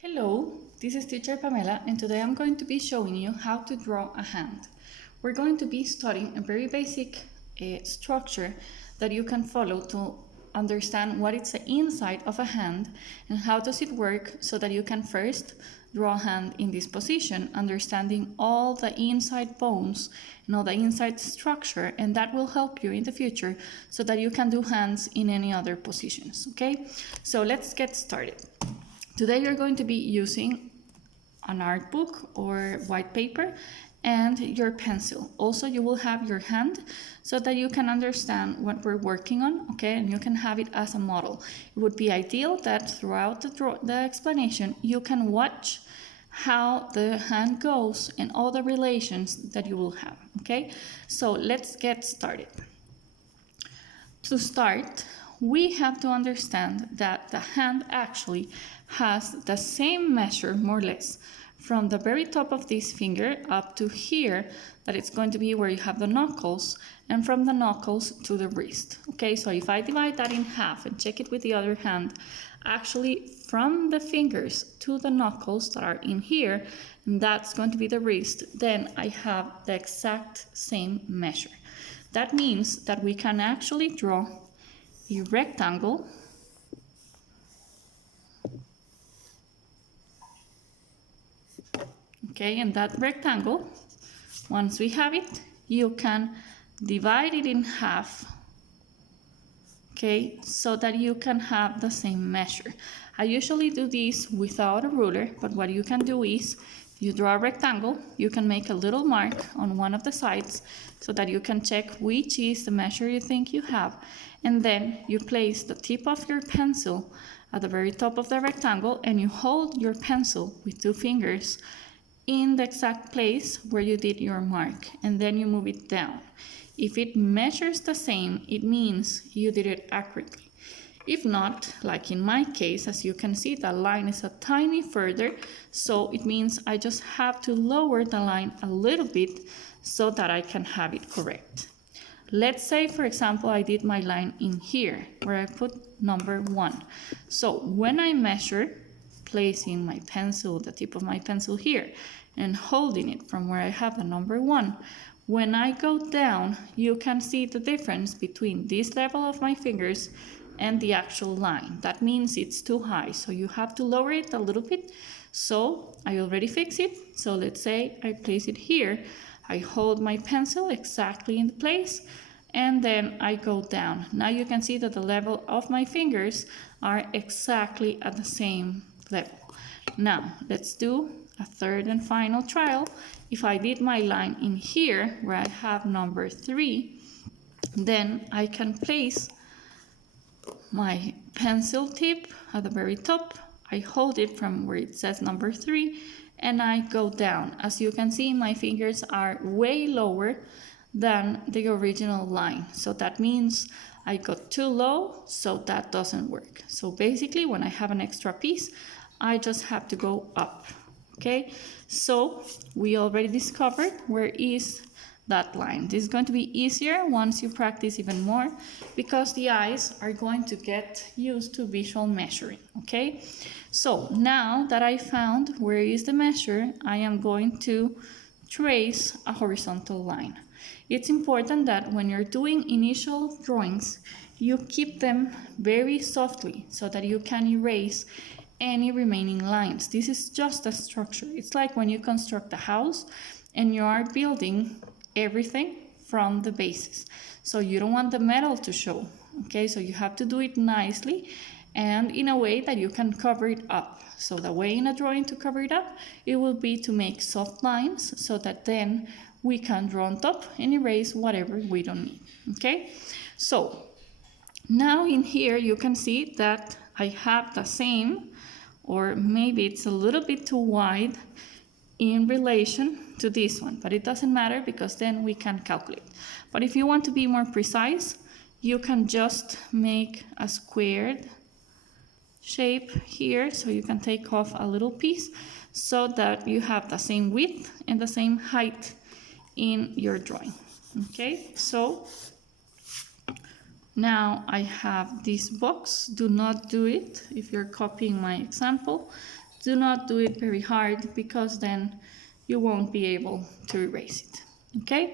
Hello, this is teacher Pamela and today I'm going to be showing you how to draw a hand. We're going to be studying a very basic structure that you can follow to understand what is the inside of a hand and how does it work so that you can first draw a hand in this position, understanding all the inside bones and all the inside structure, and that will help you in the future so that you can do hands in any other positions, okay? So let's get started. Today you're going to be using an art book or white paper and your pencil. Also, you will have your hand so that you can understand what we're working on, okay? And you can have it as a model. It would be ideal that throughout the explanation, you can watch how the hand goes and all the relations that you will have, okay? So let's get started. To start, we have to understand that the hand actually has the same measure, more or less, from the very top of this finger up to here, that it's going to be where you have the knuckles, and from the knuckles to the wrist. Okay, so if I divide that in half and check it with the other hand, actually from the fingers to the knuckles that are in here, and that's going to be the wrist, then I have the exact same measure. That means that we can actually draw a rectangle okay, and that rectangle, once we have it, you can divide it in half, okay, so that you can have the same measure. I usually do this without a ruler, but what you can do is, you draw a rectangle, you can make a little mark on one of the sides so that you can check which is the measure you think you have, and then you place the tip of your pencil at the very top of the rectangle and you hold your pencil with two fingers in the exact place where you did your mark, and then you move it down. If it measures the same, it means you did it accurately. If not, like in my case, as you can see, the line is a tiny further, so it means I just have to lower the line a little bit so that I can have it correct. Let's say, for example, I did my line in here, where I put number 1. So when I measure, placing my pencil, the tip of my pencil here, and holding it from where I have the number 1, when I go down, you can see the difference between this level of my fingers and the actual line. That means it's too high, so you have to lower it a little bit. So I already fixed it. So let's say I place it here. I hold my pencil exactly in place, and then I go down. Now you can see that the level of my fingers are exactly at the same level. Now let's do a third and final trial. If I did my line in here where I have number 3, then I can place my pencil tip at the very top. I hold it from where it says number 3 and I go down. As you can see, my fingers are way lower than the original line. So that means I got too low, so that doesn't work. So basically, when I have an extra piece, I just have to go up. Okay, so we already discovered where is that line. This is going to be easier once you practice even more because the eyes are going to get used to visual measuring, okay? So now that I found where is the measure, I am going to trace a horizontal line. It's important that when you're doing initial drawings, you keep them very softly so that you can erase any remaining lines. This is just a structure. It's like when you construct a house and you are building everything from the basis. So you don't want the metal to show, okay? So you have to do it nicely and in a way that you can cover it up. So the way in a drawing to cover it up, it will be to make soft lines so that then we can draw on top and erase whatever we don't need, okay? So now in here you can see that I have the same, or maybe it's a little bit too wide in relation to this one, but it doesn't matter because then we can calculate. But if you want to be more precise, you can just make a squared shape here, so you can take off a little piece so that you have the same width and the same height in your drawing. Okay, so now I have this box. Do not do it if you're copying my example. do not do it very hard because then you won't be able to erase it. Okay,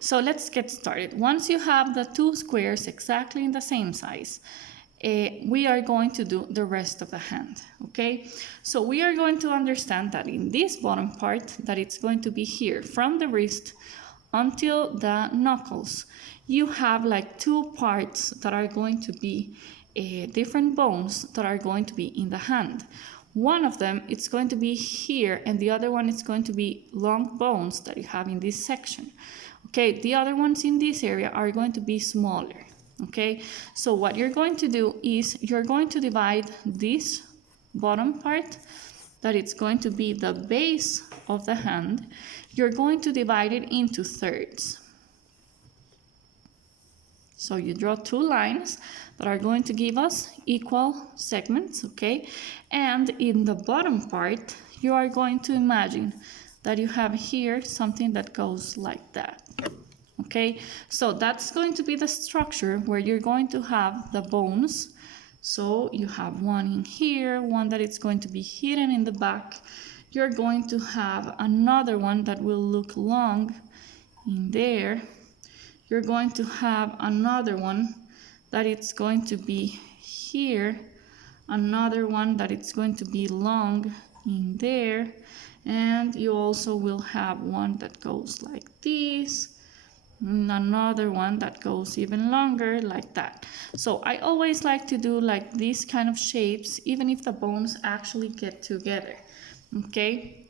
so let's get started. Once you have the two squares exactly in the same size, we are going to do the rest of the hand. Okay, so we are going to understand that in this bottom part, that it's going to be here from the wrist until the knuckles, you have like two parts that are going to be different bones that are going to be in the hand. One of them, it's going to be here, and the other one is going to be long bones that you have in this section. Okay, the other ones in this area are going to be smaller. Okay, so what you're going to do is you're going to divide this bottom part, that it's going to be the base of the hand, you're going to divide it into thirds. So you draw two lines that are going to give us equal segments, okay? And in the bottom part, you are going to imagine that you have here something that goes like that, okay? So that's going to be the structure where you're going to have the bones. So you have one in here, one that it's going to be hidden in the back. You're going to have another one that will look long in there. You're going to have another one that it's going to be here, another one that it's going to be long in there, and you also will have one that goes like this, and another one that goes even longer like that. So I always like to do like these kind of shapes, even if the bones actually get together, okay?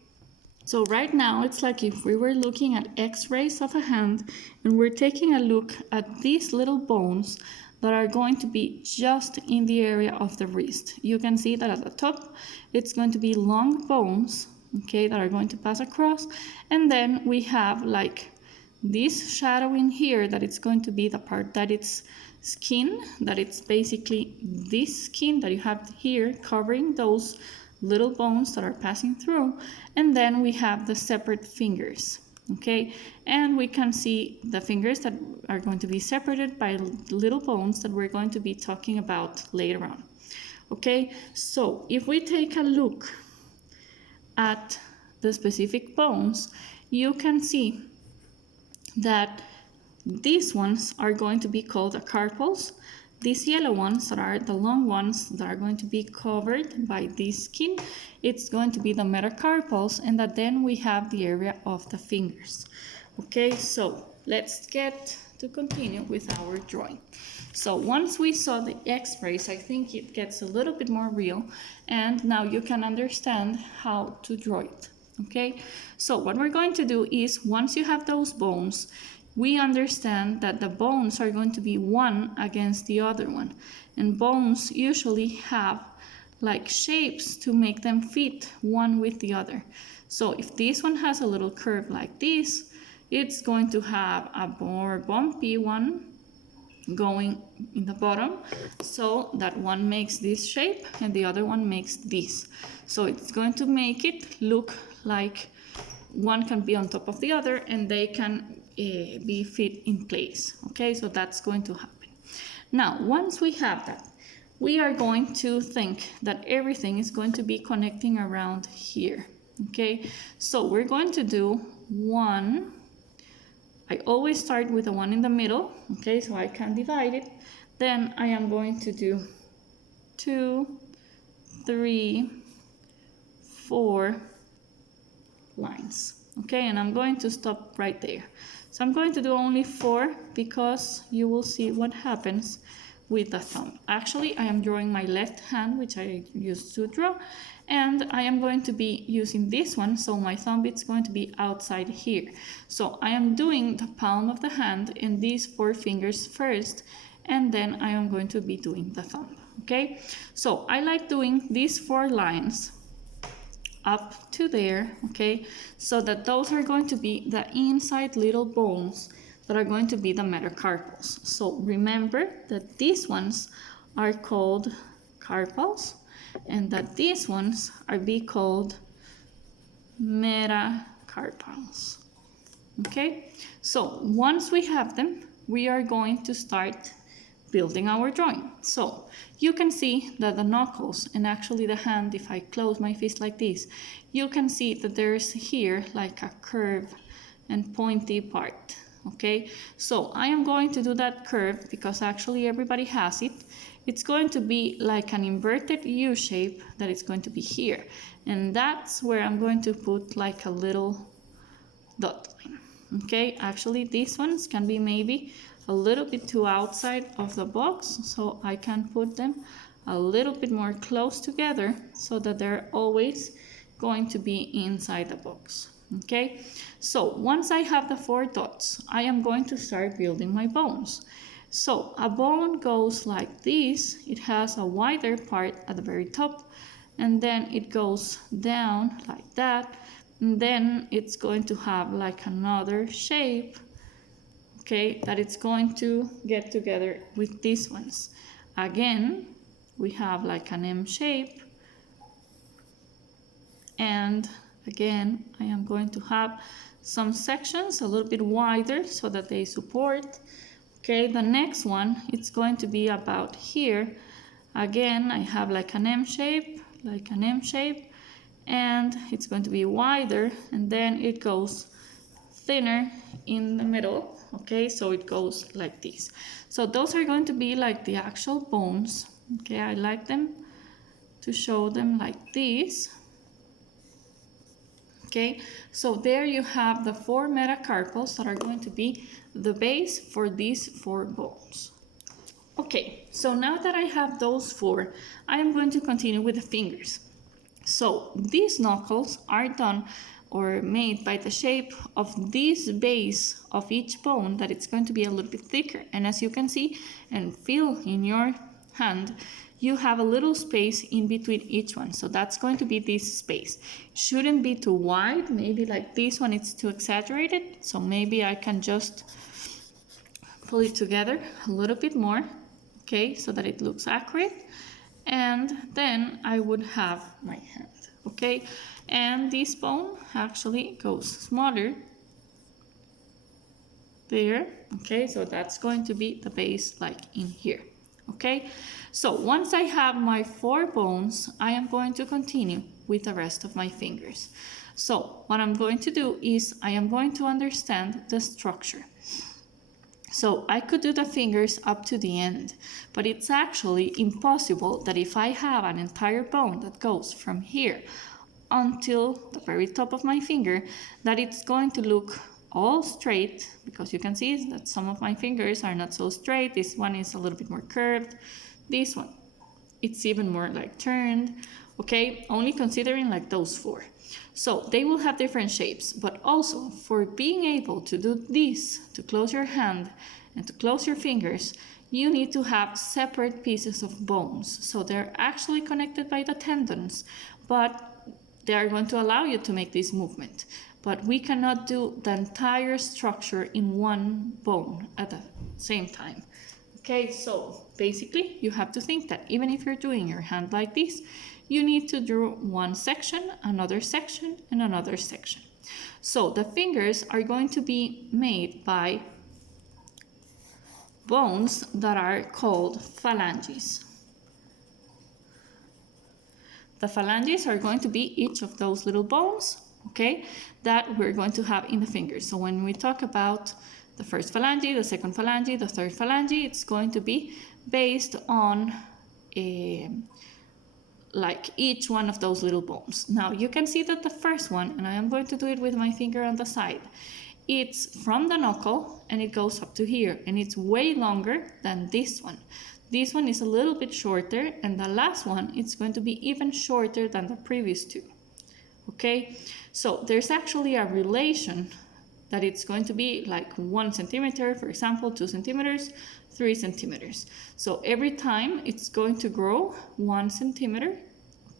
So right now, it's like if we were looking at x-rays of a hand and we're taking a look at these little bones that are going to be just in the area of the wrist. You can see that at the top, it's going to be long bones, okay, that are going to pass across. And then we have like this shadow in here that it's going to be the part that it's skin, that it's basically this skin that you have here covering those little bones that are passing through, and then we have the separate fingers, okay? And we can see the fingers that are going to be separated by little bones that we're going to be talking about later on, okay? So if we take a look at the specific bones, you can see that these ones are going to be called the carpals. These yellow ones that are the long ones that are going to be covered by this skin, it's going to be the metacarpals, and that then we have the area of the fingers. Okay, so let's get to continue with our drawing. So once we saw the x-rays, I think it gets a little bit more real, and now you can understand how to draw it. Okay, so what we're going to do is, once you have those bones, we understand that the bones are going to be one against the other one. And bones usually have like shapes to make them fit one with the other. So if this one has a little curve like this, it's going to have a more bumpy one going in the bottom. So that one makes this shape and the other one makes this. So it's going to make it look like one can be on top of the other and they can be fit in place. Okay, so that's going to happen. Now, once we have that, we are going to think that everything is going to be connecting around here. Okay, so we're going to do one. I always start with the one in the middle, okay, so I can divide it. Then I am going to do 2, 3, 4 lines. Okay, and I'm going to stop right there. So I'm going to do only 4 because you will see what happens with the thumb. Actually, I am drawing my left hand, which I used to draw, and I am going to be using this one, so my thumb is going to be outside here. So I am doing the palm of the hand and these 4 fingers first, and then I am going to be doing the thumb. Okay, so I like doing these 4 lines up to there, okay, so that those are going to be the inside little bones that are going to be the metacarpals. So remember that these ones are called carpals and that these ones are called metacarpals. Okay, so once we have them, we are going to start building our drawing. So you can see that the knuckles and actually the hand, if I close my fist like this, you can see that there's here like a curve and pointy part. Okay, so I am going to do that curve because actually everybody has it. It's going to be like an inverted U shape that is going to be here. And that's where I'm going to put like a little dot line. Okay, actually these ones can be maybe a little bit too outside of the box, so I can put them a little bit more close together so that they're always going to be inside the box. Okay, so once I have the 4 dots, I am going to start building my bones. So a bone goes like this. It has a wider part at the very top, and then it goes down like that, and then it's going to have like another shape, okay, that it's going to get together with these ones. Again, we have like an M shape, and again, I am going to have some sections a little bit wider so that they support. Okay, the next one, it's going to be about here. Again, I have like an M shape, and it's going to be wider, and then it goes thinner in the middle. Okay, so it goes like this. So those are going to be like the actual bones. Okay, I like them to show them like this. Okay, so there you have the 4 metacarpals that are going to be the base for these 4 bones. Okay, so now that I have those 4, I am going to continue with the fingers. So these knuckles are done or made by the shape of this base of each bone, that it's going to be a little bit thicker. And as you can see and feel in your hand, you have a little space in between each one. So that's going to be this space. Shouldn't be too wide. Maybe like this one, it's too exaggerated. So maybe I can just pull it together a little bit more, okay, so that it looks accurate. And then I would have my hand, okay? And this bone actually goes smaller there, okay? So that's going to be the base like in here. Okay, so once I have my 4 bones, I am going to continue with the rest of my fingers. So what I'm going to do is I am going to understand the structure. So I could do the fingers up to the end, but it's actually impossible that if I have an entire bone that goes from here until the very top of my finger, that it's going to look all straight, because you can see that some of my fingers are not so straight. This one is a little bit more curved. This one, it's even more like turned, okay? Only considering like those 4. So they will have different shapes, but also for being able to do this, to close your hand and to close your fingers, you need to have separate pieces of bones. So they're actually connected by the tendons, but they are going to allow you to make this movement. But we cannot do the entire structure in one bone at the same time. Okay, so basically you have to think that even if you're doing your hand like this, you need to draw one section, another section, and another section. So the fingers are going to be made by bones that are called phalanges. The phalanges are going to be each of those little bones, okay, that we're going to have in the fingers. So when we talk about the first phalange, the second phalange, the third phalange, it's going to be based on like each one of those little bones. Now you can see that the first one, and I am going to do it with my finger on the side, it's from the knuckle and it goes up to here, and it's way longer than this one. This one is a little bit shorter, and the last one, it's going to be even shorter than the previous 2. Okay, so there's actually a relation that it's going to be like 1 centimeter, for example, 2 centimeters, 3 centimeters. So every time it's going to grow 1 centimeter.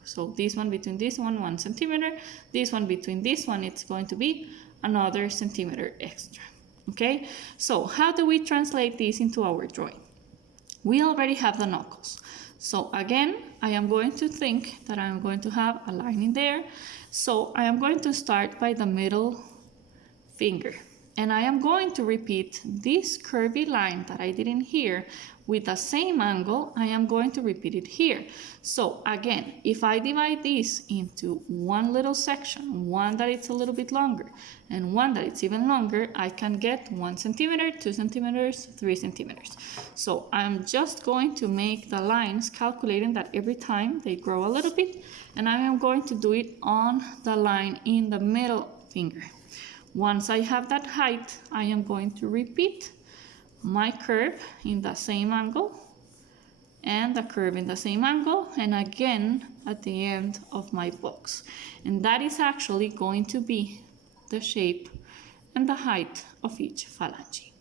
So this one between this one, 1 centimeter. This one between this one, it's going to be another centimeter extra. Okay, so how do we translate this into our drawing? We already have the knuckles. So again, I am going to think that I am going to have a line in there. So I am going to start by the middle finger. And I am going to repeat this curvy line that I did in here with the same angle, I am going to repeat it here. So again, if I divide this into one little section, one that it's a little bit longer, and one that it's even longer, I can get 1 centimeter, 2 centimeters, 3 centimeters. So I'm just going to make the lines calculating that every time they grow a little bit, and I am going to do it on the line in the middle finger. Once I have that height, I am going to repeat my curve in the same angle and the curve in the same angle, and again at the end of my box. And that is actually going to be the shape and the height of each phalange.